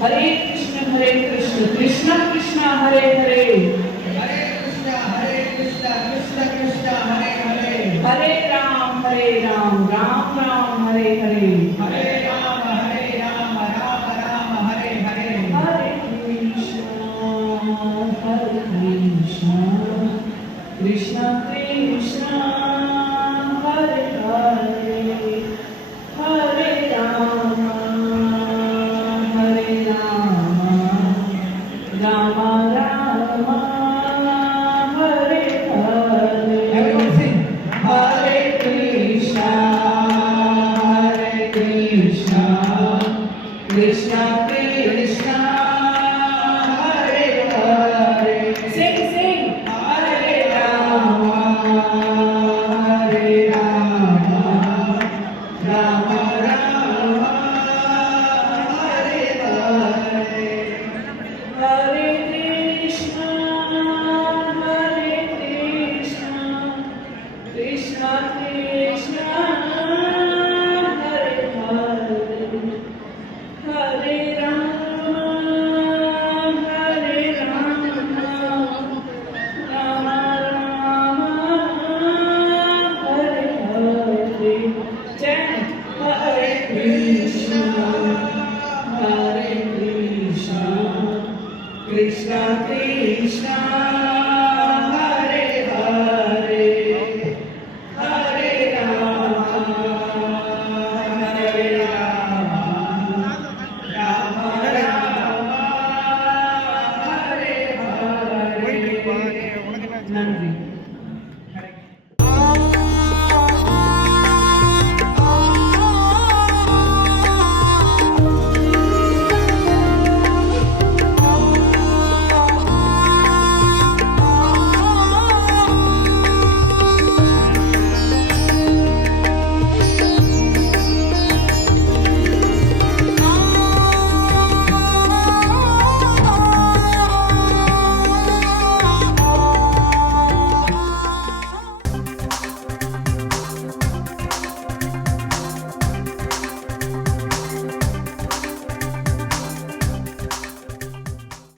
Hare Krishna Krishna Krishna Hare Hare, Hare Krishna Krishna Krishna Hare Hare, Hare Ram Ram Ram Hare Hare, Hare Ram Ram Ram Hare Hare, Hare Krishna Krishna Krishna Hare Hare, Hare Ram Ram Ram Hare Hare. Everyone sing. Hare Krishna, Krishna Krishna, Hare Hare. Sing, sing. Hare Rama, Rama Rama, Hare Hare. Hare Krishna, Krishna Krishna, Hare Hare, Hare Rama, Rama Rama, Hare Hare. Chant. Hare Krishna, Krishna Krishna.